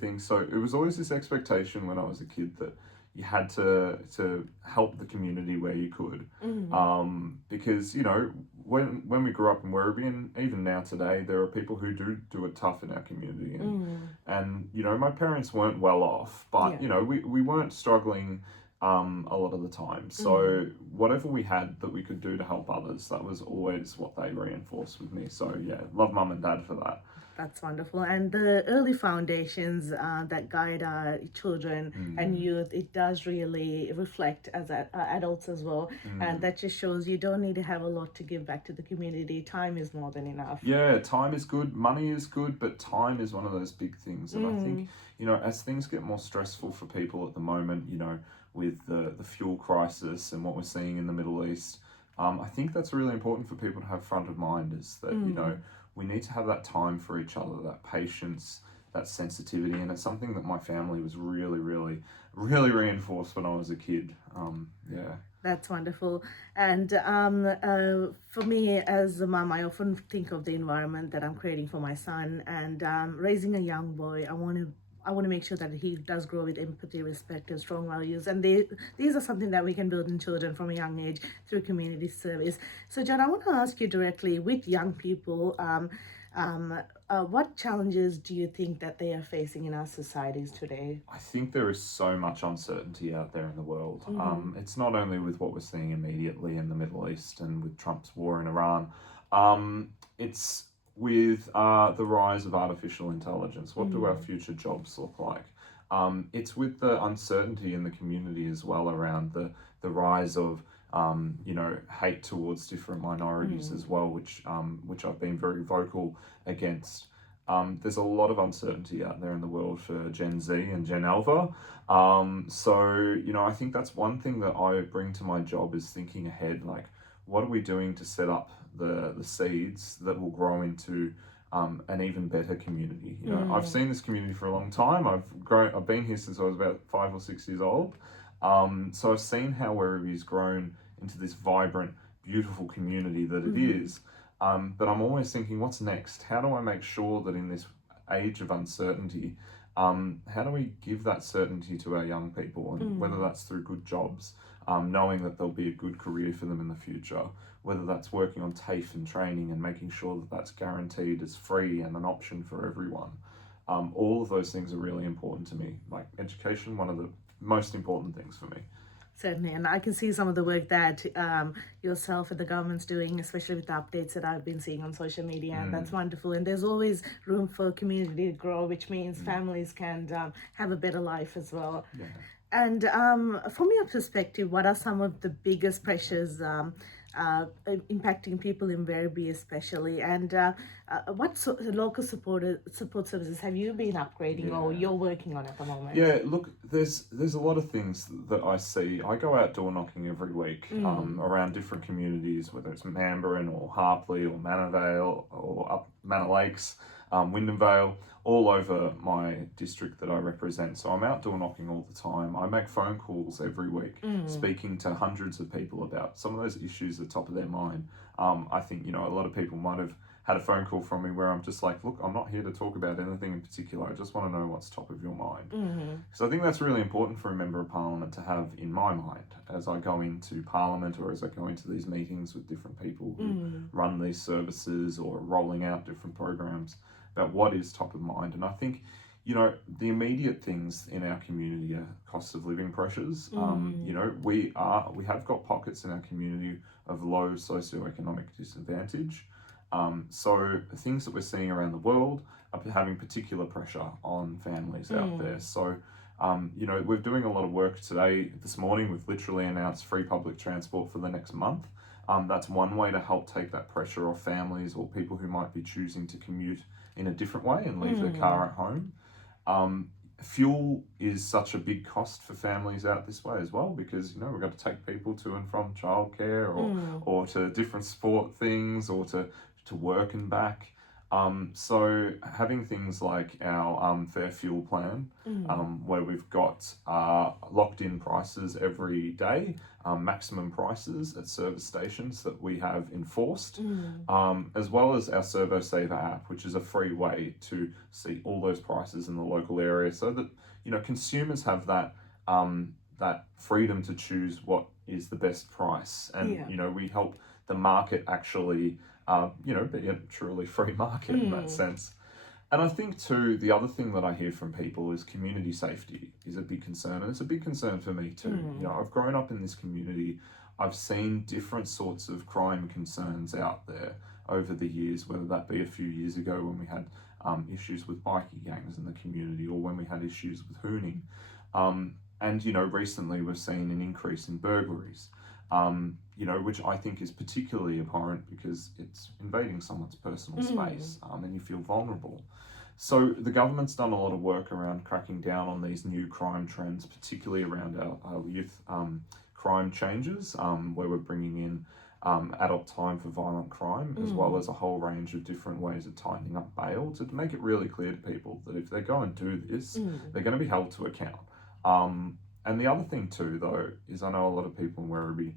things. So it was always this expectation when I was a kid that you had to help the community where you could, Mm, because when we grew up in Werribee, and even now today, there are people who do it tough in our community, mm, and my parents weren't well off, but yeah. we weren't struggling a lot of the time. Mm. So whatever we had that we could do to help others, that was always what they reinforced with me. So yeah, love mum and dad for that. That's wonderful. And the early foundations that guide our children and Mm, youth, it does really reflect as adults as well. And mm. that just shows you don't need to have a lot to give back to the community. Time is more than enough. Yeah, time is good, money is good, but time is one of those big things. And I think, Mm, as things get more stressful for people at the moment, with the fuel crisis and what we're seeing in the Middle East, I think that's really important for people to have front of mind is that, mm. we need to have that time for each other, that patience, that sensitivity. And it's something that my family was really, really, really reinforced when I was a kid. Yeah. That's wonderful. And for me, as a mom, I often think of the environment that I'm creating for my son. And raising a young boy, I want to make sure that he does grow with empathy, respect, and strong values. And these are something that we can build in children from a young age through community service. So, John, I want to ask you directly with young people. What challenges do you think that they are facing in our societies today? I think there is so much uncertainty out there in the world. Mm-hmm. It's not only with what we're seeing immediately in the Middle East and with Trump's war in Iran, it's with the rise of artificial intelligence. What do our Mm-hmm. future jobs look like? It's with the uncertainty in the community as well around the rise of hate towards different minorities as well, which I've been very vocal against. There's a lot of uncertainty out there in the world for Gen Z and Gen Alpha. So I think that's one thing that I bring to my job is thinking ahead, like, what are we doing to set up the seeds that will grow into an even better community? I've Mm-hmm. seen this community for a long time. I've been here since I was about 5 or 6 years old. So I've seen how Werribee's grown into this vibrant, beautiful community that it Mm-hmm. is. But I'm always thinking, what's next? How do I make sure that in this age of uncertainty, how do we give that certainty to our young people, and whether Mm-hmm. that's through good jobs, knowing that there'll be a good career for them in the future, whether that's working on TAFE and training and making sure that that's guaranteed as free and an option for everyone. All of those things are really important to me. Like education, one of the most important things for me. Certainly, and I can see some of the work that yourself and the government's doing, especially with the updates that I've been seeing on social media, and that's Mm, wonderful. And there's always room for community to grow, which means mm, families can have a better life as well. yeah. And from your perspective, what are some of the biggest pressures impacting people in Werribee especially? And what local support services have you been upgrading or Yeah. you're working on at the moment? Yeah, look, there's a lot of things that I see. I go out door knocking every week Mm, around different communities, whether it's Mandarin or Harpley or Manor Vale or up Manor Lakes, Wyndham Vale, all over my district that I represent. So I'm out door knocking all the time. I make phone calls every week, mm, speaking to hundreds of people about some of those issues at the top of their mind. I think a lot of people might have had a phone call from me where I'm just like, look, I'm not here to talk about anything in particular. I just want to know what's top of your mind. mm, So I think that's really important for a member of parliament to have in my mind as I go into parliament or as I go into these meetings with different people who mm, run these services or rolling out different programs about what is top of mind. And I think, the immediate things in our community are cost of living pressures. mm, We have got pockets in our community of low socioeconomic disadvantage. So things that we're seeing around the world are having particular pressure on families out there. mm, So, we're doing a lot of work today. This morning, we've literally announced free public transport for the next month. That's one way to help take that pressure off families or people who might be choosing to commute in a different way and leave their car mm, at home. Um, Fuel is such a big cost for families out this way as well because we've got to take people to and from childcare or mm, or to different sport things or to work and back. So having things like our Fair Fuel plan, where we've got locked in prices every day, maximum prices at service stations that we have enforced, as well as our Servo Saver app, which is a free way to see all those prices in the local area, so that consumers have that freedom to choose what is the best price, and we help the market actually be a truly free market in that sense. And I think too, the other thing that I hear from people is community safety is a big concern, and it's a big concern for me too. I've grown up in this community. I've seen different sorts of crime concerns out there over the years, whether that be a few years ago when we had issues with bikie gangs in the community, or when we had issues with hooning. And recently we've seen an increase in burglaries. Which I think is particularly abhorrent because it's invading someone's personal space, and you feel vulnerable. So the government's done a lot of work around cracking down on these new crime trends, particularly around our youth crime changes, where we're bringing in adult time for violent crime, as well as a whole range of different ways of tightening up bail to make it really clear to people that if they go and do this, they're going to be held to account. And the other thing too, though, is I know a lot of people in Werribee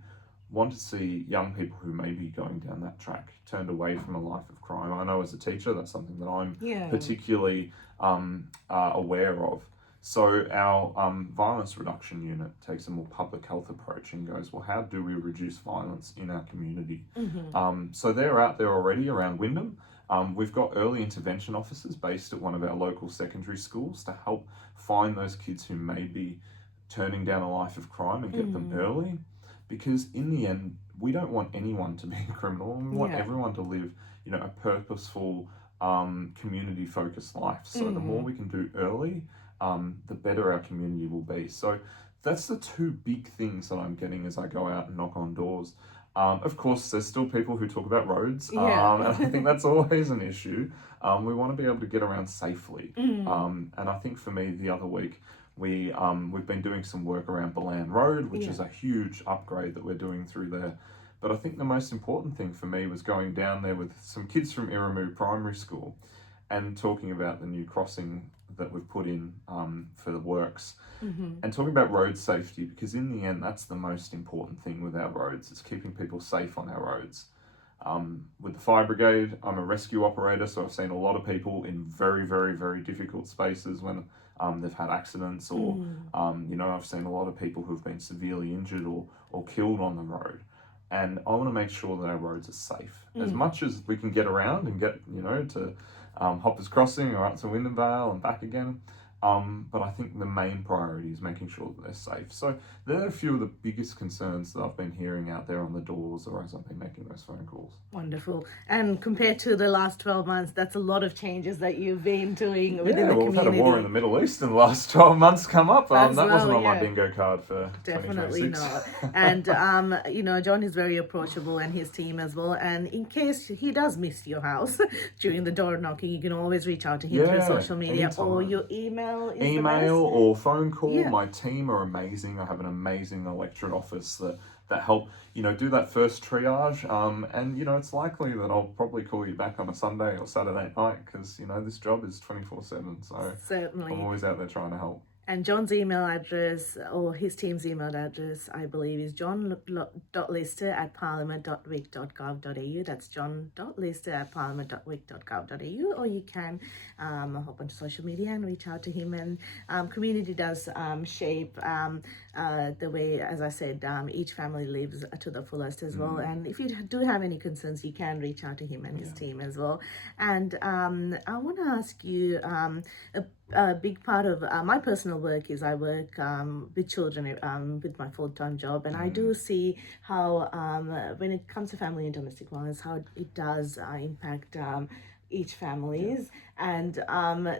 want to see young people who may be going down that track turned away from a life of crime. I know as a teacher, that's something that I'm particularly aware of. So our violence reduction unit takes a more public health approach and goes, well, how do we reduce violence in our community? So they're out there already around Wyndham. We've got early intervention officers based at one of our local secondary schools to help find those kids who may be turning down a life of crime and get them early. Because in the end, we don't want anyone to be a criminal. We want everyone to live, a purposeful, community-focused life. So the more we can do early, the better our community will be. So that's the two big things that I'm getting as I go out and knock on doors. Of course, there's still people who talk about roads, and I think that's always an issue. We want to be able to get around safely. And I think for me, the other week, we've been doing some work around Bolan Road, which is a huge upgrade that we're doing through there. But I think the most important thing for me was going down there with some kids from Iramu Primary School and talking about the new crossing that we've put in for the works, and talking about road safety, because in the end, that's the most important thing with our roads. It's keeping people safe on our roads. With the fire brigade, I'm a rescue operator, so I've seen a lot of people in very, very, very difficult spaces when they've had accidents, or I've seen a lot of people who've been severely injured or killed on the road. And I want to make sure that our roads are safe as much as we can get around and get to Hoppers Crossing or up to Wyndham Vale and back again. But I think the main priority is making sure that they're safe. So they're a few of the biggest concerns that I've been hearing out there on the doors or as I've been making those phone calls. Wonderful. And compared to the last 12 months, that's a lot of changes that you've been doing within the community. We've had a war in the Middle East in the last 12 months come up. That wasn't on my bingo card for Definitely 2026. Not. And, John is very approachable, and his team as well. And in case he does miss your house during the door knocking, you can always reach out to him through social media or your email. Or phone call. My team are amazing. I have an amazing electorate office that help do that first triage, and it's likely that I'll probably call you back on a Sunday or Saturday night, because this job is 24/7, so certainly I'm always out there trying to help. And John's email address, or his team's email address, I believe, is john.lister@parliament.vic.gov.au. That's john.lister@parliament.vic.gov.au. Or you can hop onto social media and reach out to him. And community does shape the way, as I said, each family lives to the fullest as well. And if you do have any concerns, you can reach out to him and his team as well. And I want to ask you, a big part of my personal work is I work with children with my full-time job, and I do see how when it comes to family and domestic violence, how it does impact each families. And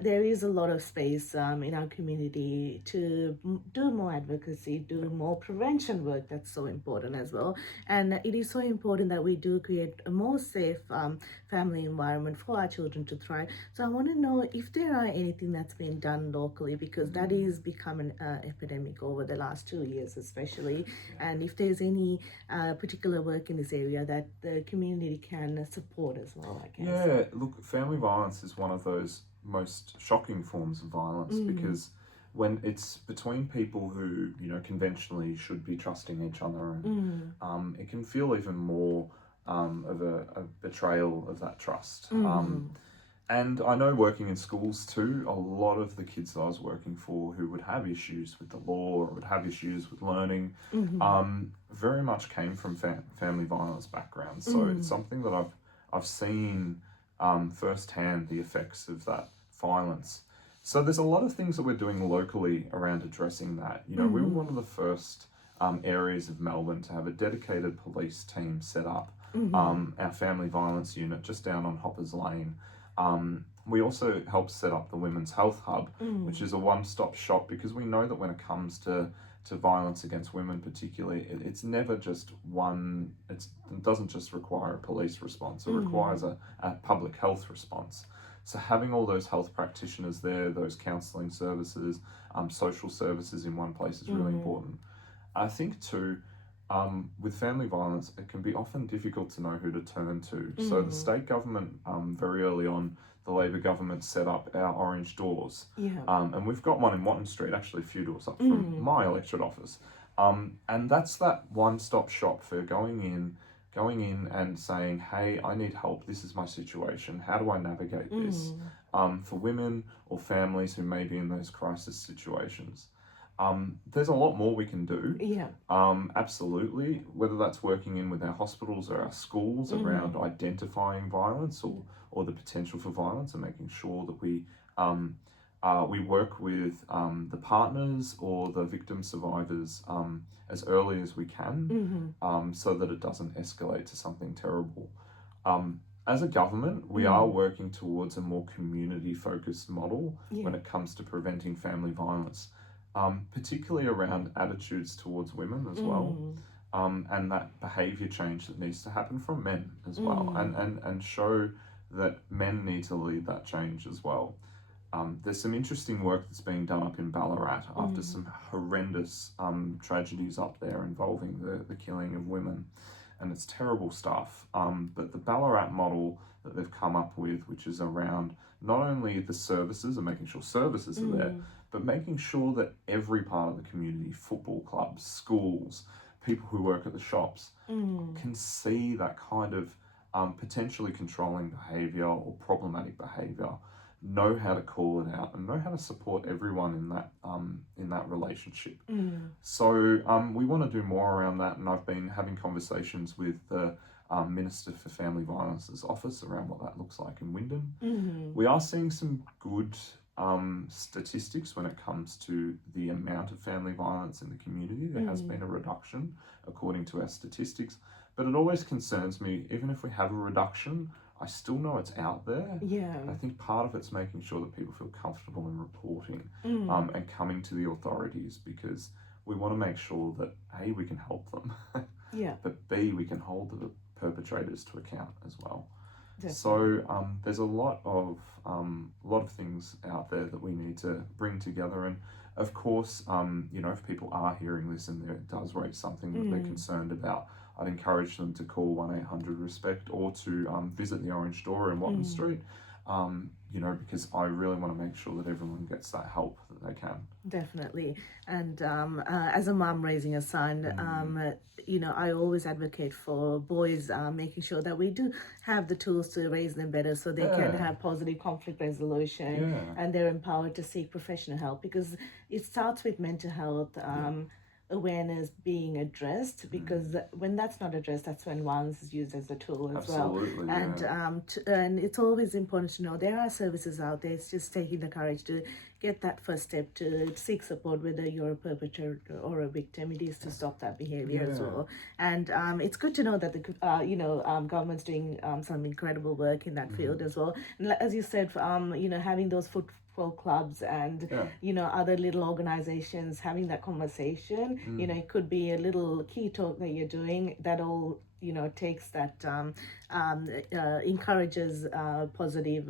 there is a lot of space in our community to do more advocacy, do more prevention work. That's so important as well. And it is so important that we do create a more safe family environment for our children to thrive. So I want to know if there are anything that's been done locally, because that is becoming an epidemic over the last 2 years, especially. And if there's any particular work in this area that the community can support as well, I guess. Yeah, look, family violence is one of those most shocking forms of violence because when it's between people who, you know, conventionally should be trusting each other, and it can feel even more of a betrayal of that trust. And I know working in schools too, a lot of the kids that I was working for who would have issues with the law or would have issues with learning very much came from family violence backgrounds. So it's something that I've seen firsthand the effects of that violence. So there's a lot of things that we're doing locally around addressing that. You know, we were one of the first areas of Melbourne to have a dedicated police team set up, our family violence unit just down on Hoppers Lane. We also helped set up the Women's Health Hub, which is a one-stop shop, because we know that when it comes to violence against women particularly, it's never just one, it doesn't just require a police response, it requires a public health response. So having all those health practitioners there, those counselling services, social services in one place is really important. I think too, with family violence, it can be often difficult to know who to turn to. So the state government, very early on, the Labor government set up our Orange Doors. And we've got one in Watton Street, actually a few doors up from my electorate office. And that's that one-stop shop for going in and saying, hey, I need help, this is my situation, how do I navigate this? For women or families who may be in those crisis situations. There's a lot more we can do. Absolutely. Whether that's working in with our hospitals or our schools around identifying violence or the potential for violence, and making sure that we work with the partners or the victim survivors as early as we can, so that it doesn't escalate to something terrible. As a government, we are working towards a more community-focused model when it comes to preventing family violence. Particularly around attitudes towards women as well, and that behaviour change that needs to happen from men as well, and show that men need to lead that change as well. There's some interesting work that's being done up in Ballarat after some horrendous tragedies up there involving the killing of women, and it's terrible stuff. But the Ballarat model that they've come up with, which is around not only the services and making sure services are there, but making sure that every part of the community, football clubs, schools, people who work at the shops, can see that kind of potentially controlling behaviour or problematic behaviour, know how to call it out, and know how to support everyone in that relationship. So we want to do more around that, and I've been having conversations with the Minister for Family Violence's office around what that looks like in Wyndham. We are seeing some good statistics when it comes to the amount of family violence in the community. There has been a reduction according to our statistics, but it always concerns me, even if we have a reduction, I still know it's out there. I think part of it's making sure that people feel comfortable in reporting and coming to the authorities, because we want to make sure that A, we can help them, but B, we can hold the perpetrators to account as well. So there's a lot of things out there that we need to bring together, and of course, you know, if people are hearing this and it does raise something that they're concerned about, I'd encourage them to call 1-800-RESPECT or to visit the Orange Door in Watton Street. You know, because I really want to make sure that everyone gets that help that they can. Definitely. And as a mom raising a son, you know, I always advocate for boys making sure that we do have the tools to raise them better, so they can have positive conflict resolution and they're empowered to seek professional help, because it starts with mental health. awareness being addressed, because when that's not addressed, that's when violence is used as a tool as well. Absolutely, And yeah. and it's always important to know there are services out there. It's just taking the courage to get that first step to seek support, whether you're a perpetrator or a victim. It is to stop that behavior as Yeah. well. And it's good to know that the government's doing some incredible work in that field as well. And as you said, having those football clubs and Yeah. other little organizations having that conversation, it could be a little key talk that you're doing that all takes that encourages positive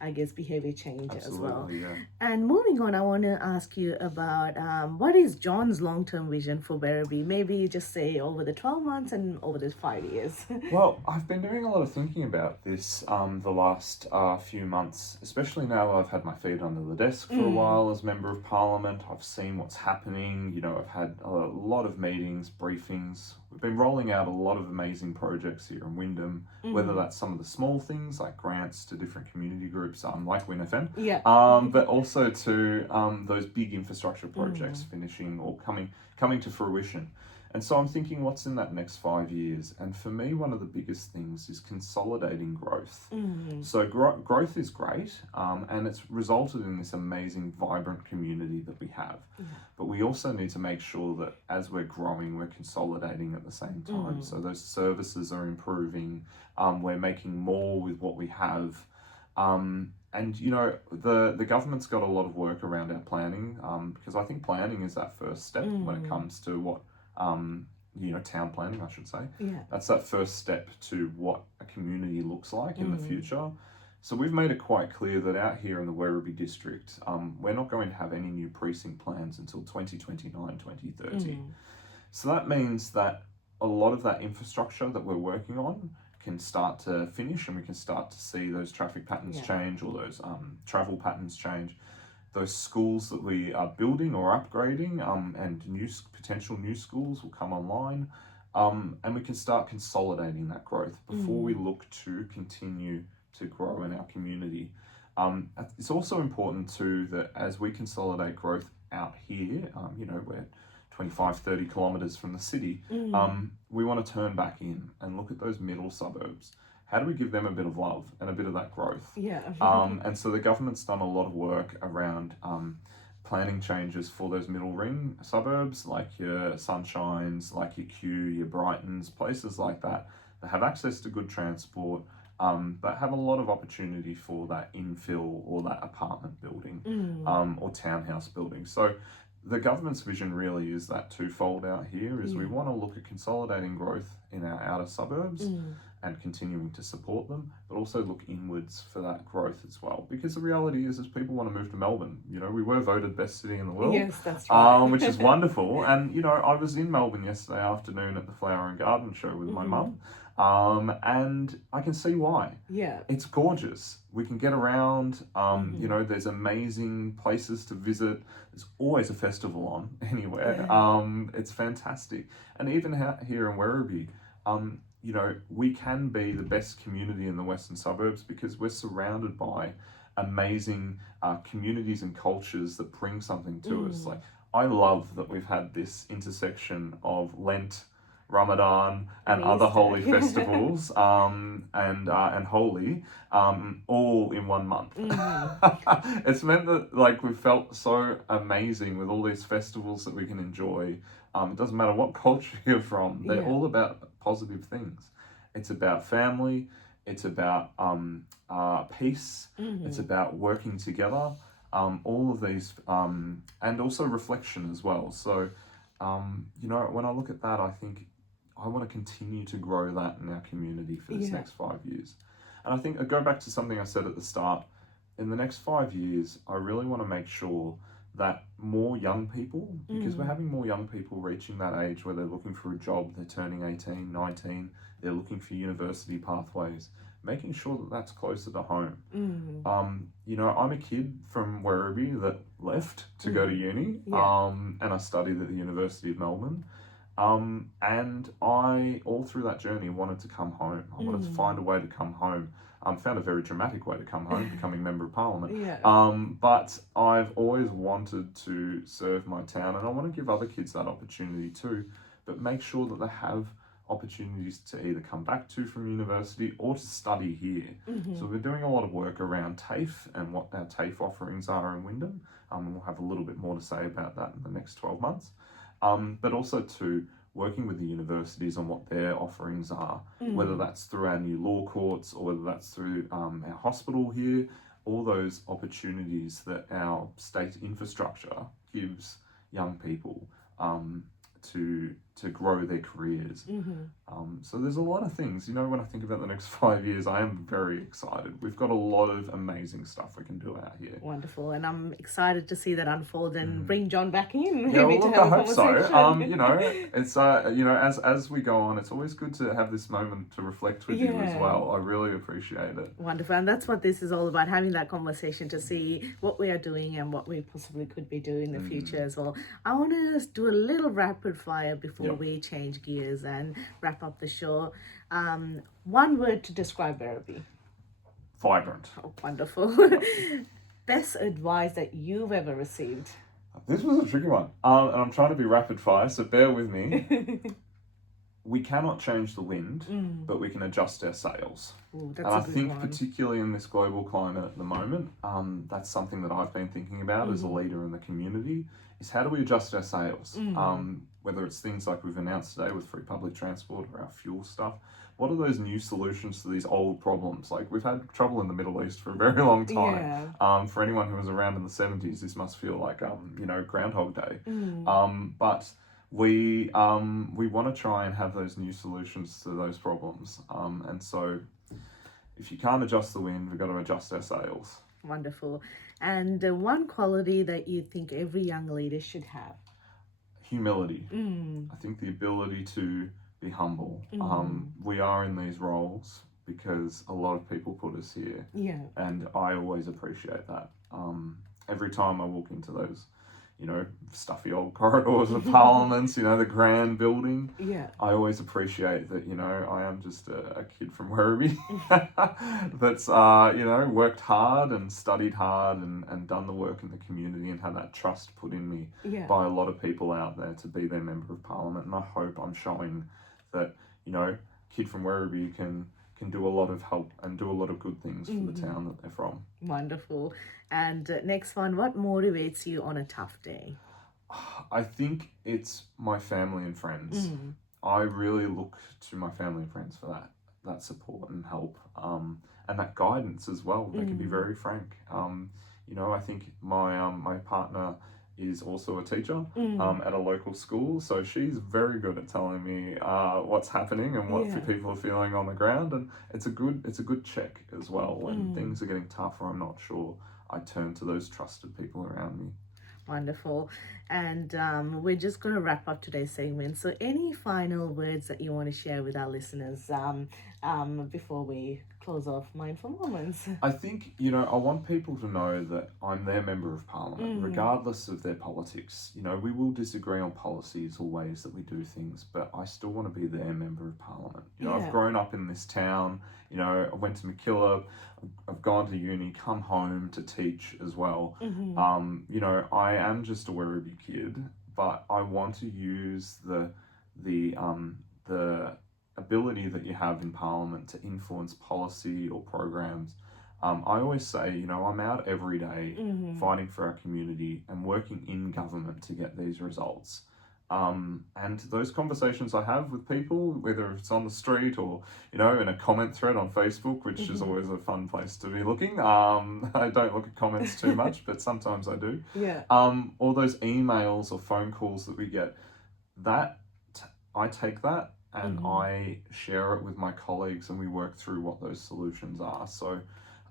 I guess behavior change as well. Absolutely, yeah. And moving on, I want to ask you about what is John's long-term vision for Werribee? Maybe just say over the 12 months and over the 5 years. Well, I've been doing a lot of thinking about this the last few months, especially now that I've had my feet under the desk for a while as Member of Parliament. I've seen what's happening. I've had a lot of meetings, briefings. We've been rolling out a lot of amazing projects here in Wyndham, whether that's some of the small things like grants to different community groups, like WinFM, Yeah. but also to those big infrastructure projects finishing or coming to fruition. And so I'm thinking, what's in that next 5 years? And for me, one of the biggest things is consolidating growth. So growth is great, and it's resulted in this amazing, vibrant community that we have. But we also need to make sure that as we're growing, we're consolidating at the same time. So those services are improving. We're making more with what we have. And the government's got a lot of work around our planning, because I think planning is that first step when it comes to what town planning, I should say. Yeah. That's that first step to what a community looks like in the future. So we've made it quite clear that out here in the Werribee district, we're not going to have any new precinct plans until 2029, 2030. So that means that a lot of that infrastructure that we're working on can start to finish, and we can start to see those traffic patterns change, or those travel patterns change. Those schools that we are building or upgrading, and potential new schools will come online, and we can start consolidating that growth before we look to continue to grow in our community. It's also important too that as we consolidate growth out here, we're 25, 30 kilometres from the city, we want to turn back in and look at those middle suburbs. How do we give them a bit of love and a bit of that growth? Yeah. And so the government's done a lot of work around planning changes for those middle ring suburbs, like your Sunshines, like your Kew, your Brightons, places like that have access to good transport, but have a lot of opportunity for that infill or that apartment building, or townhouse building. So the government's vision really is that twofold out here, is we want to look at consolidating growth in our outer suburbs and continuing to support them, but also look inwards for that growth as well. Because the reality is people want to move to Melbourne. We were voted best city in the world. Yes, that's right. Which is wonderful. And, I was in Melbourne yesterday afternoon at the Flower and Garden show with my mum. And I can see why. Yeah. It's gorgeous. We can get around, there's amazing places to visit. There's always a festival on anywhere. It's fantastic. And even here in Werribee, we can be the best community in the western suburbs because we're surrounded by amazing communities and cultures that bring something to us. Like, I love that we've had this intersection of Lent, Ramadan, and other holy festivals, and Holi, all in 1 month. It's meant that we've felt so amazing with all these festivals that we can enjoy. It doesn't matter what culture you're from; they're all about positive things. It's about family. It's about peace. It's about working together. All of these, and also reflection as well. So, when I look at that, I think I want to continue to grow that in our community for this next 5 years. And I think I go back to something I said at the start. In the next 5 years, I really want to make sure that more young people, because we're having more young people reaching that age where they're looking for a job, they're turning 18, 19, they're looking for university pathways, making sure that that's closer to home. I'm a kid from Werribee that left to go to uni, and I studied at the University of Melbourne. And I, all through that journey, wanted to come home. I wanted to find a way to come home. Found a very dramatic way to come home, becoming Member of Parliament. Yeah. But I've always wanted to serve my town, and I want to give other kids that opportunity too, but make sure that they have opportunities to either come back to from university or to study here. So we're doing a lot of work around TAFE and what our TAFE offerings are in Wyndham. We'll have a little bit more to say about that in the next 12 months. But also to working with the universities on what their offerings are, whether that's through our new law courts or whether that's through our hospital here, all those opportunities that our state infrastructure gives young people to grow their careers. So there's a lot of things, when I think about the next 5 years, I am very excited. We've got a lot of amazing stuff we can do out here. Wonderful, and I'm excited to see that unfold and bring John back in. Yeah, maybe well, to look, have I a hope so. conversation. It's as we go on, it's always good to have this moment to reflect with you as Yeah. well. I really appreciate it. Wonderful, and that's what this is all about, having that conversation to see what we are doing and what we possibly could be doing in the future as well. I want to do a little rapid fire before Yep. we change gears and wrap up the show. One word to describe Werribee. Vibrant. Oh, wonderful. Best advice that you've ever received. This was a tricky one, and I'm trying to be rapid fire, so bear with me. We cannot change the wind, but we can adjust our sails. Ooh, that's And a I good think one. particularly in this global climate at the moment, that's something that I've been thinking about as a leader in the community, is how do we adjust our sails? Whether it's things like we've announced today with free public transport or our fuel stuff. What are those new solutions to these old problems? Like, we've had trouble in the Middle East for a very long time. Yeah. For anyone who was around in the 70s, this must feel like, Groundhog Day. But we want to try and have those new solutions to those problems. And so if you can't adjust the wind, we've got to adjust our sails. Wonderful. And one quality that you think every young leader should have. Humility. I think the ability to be humble. We are in these roles because a lot of people put us here. Yeah. And I always appreciate that. Every time I walk into those, stuffy old corridors of parliaments, the grand building, Yeah. I always appreciate that, I am just a kid from Werribee that's, worked hard and studied hard and done the work in the community and had that trust put in me Yeah. by a lot of people out there to be their Member of Parliament. And I hope I'm showing that, kid from Werribee can do a lot of help and do a lot of good things for the town that they're from. Wonderful. And next one, what motivates you on a tough day? I think it's my family and friends. I really look to my family and friends for that support and help, and that guidance as well. They can be very frank. I think my partner is also a teacher at a local school, so she's very good at telling me what's happening and what people are feeling on the ground, and it's a good check as well. When things are getting tough or I'm not sure, I turn to those trusted people around me. Wonderful. And we're just going to wrap up today's segment. So any final words that you want to share with our listeners before we close off Mindful Moments? I think, I want people to know that I'm their Member of Parliament, regardless of their politics. We will disagree on policies or ways that we do things, but I still want to be their Member of Parliament. I've grown up in this town, I went to MacKillop, I've gone to uni, come home to teach as well. I am just a Werribee kid, but I want to use the ability that you have in Parliament to influence policy or programs. I always say, I'm out every day fighting for our community and working in government to get these results. And those conversations I have with people, whether it's on the street or, in a comment thread on Facebook, which is always a fun place to be looking. I don't look at comments too much, but sometimes I do. Yeah. Or those emails or phone calls that we get, I take that and I share it with my colleagues and we work through what those solutions are. So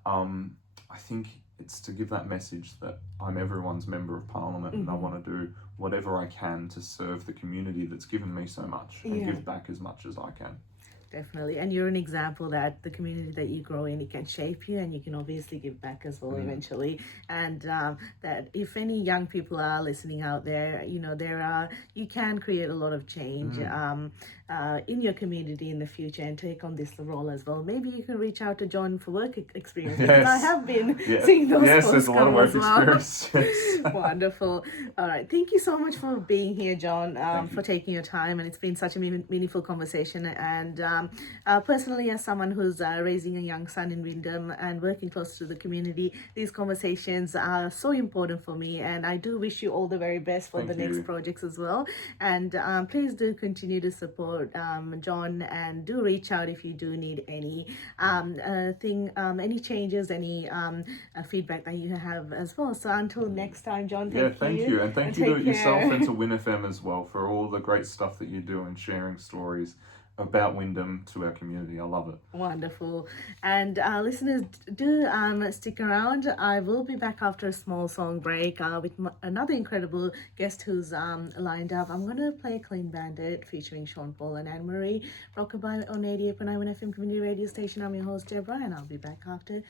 I think it's to give that message that I'm everyone's Member of Parliament and I want to do whatever I can to serve the community that's given me so much and give back as much as I can. Definitely. And you're an example that the community that you grow in, it can shape you and you can obviously give back as well eventually. And that if any young people are listening out there, you can create a lot of change. in your community in the future and take on this role as well. Maybe you can reach out to John for work experience, because I Yes. have been Yeah. seeing those Yes, posts there's a lot of come work as well. experience. Yes. Wonderful. All right. Thank you so much for being here, John, Thank you. for taking your time. And it's been such a meaningful conversation. And personally, as someone who's raising a young son in Wyndham and working close to the community, these conversations are so important for me. And I do wish you all the very best for Thank the next you. projects as well. And please do continue to support John, and do reach out if you do need any any changes, any feedback that you have as well. So until next time, John, Thank you. And thank you to take yourself care. and to WinFM as well for all the great stuff that you do and sharing stories about Wyndham to our community. I love it. Wonderful. And listeners, do stick around. I will be back after a small song break with another incredible guest who's lined up. I'm going to play Clean Bandit featuring Sean Paul and Anne Marie, Rockabye on 88.9 FM Community Radio Station. I'm your host, Deborah, and I'll be back after